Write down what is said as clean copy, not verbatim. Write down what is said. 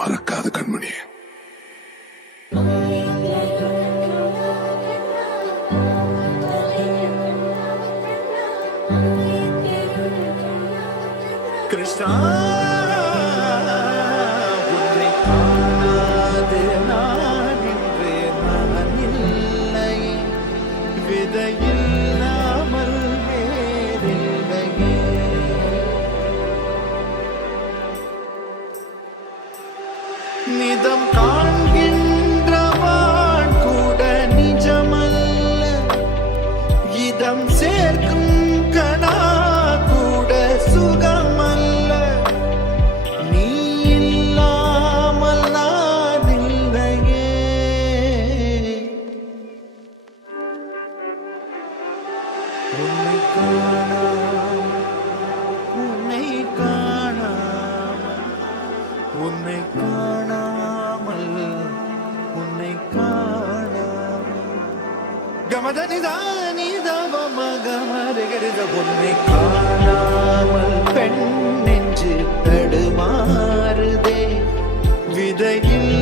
மறக்காத கண்மணியே. கிருஷ்ணா உன்னை காணாது நான் இன்று நான் இல்லை, விதையில்லாமல் வேறில்லையே. நிதம் காண்கின்றவான் கூட நிஜமல்ல, இதம் சேர்க்கும் கணா கூட சுகமல்ல. நீ இல்லாமல் நான் இல்லையே. உன்னை காணாமல் உன்னை காணாமல் உன்னை காணாமல் உன்னை காணாமல் கமதனிதானி தவம கமருகிறது. உன்னை காணாமல் பெண் நெஞ்சு தடுமாறுதே, விதையில்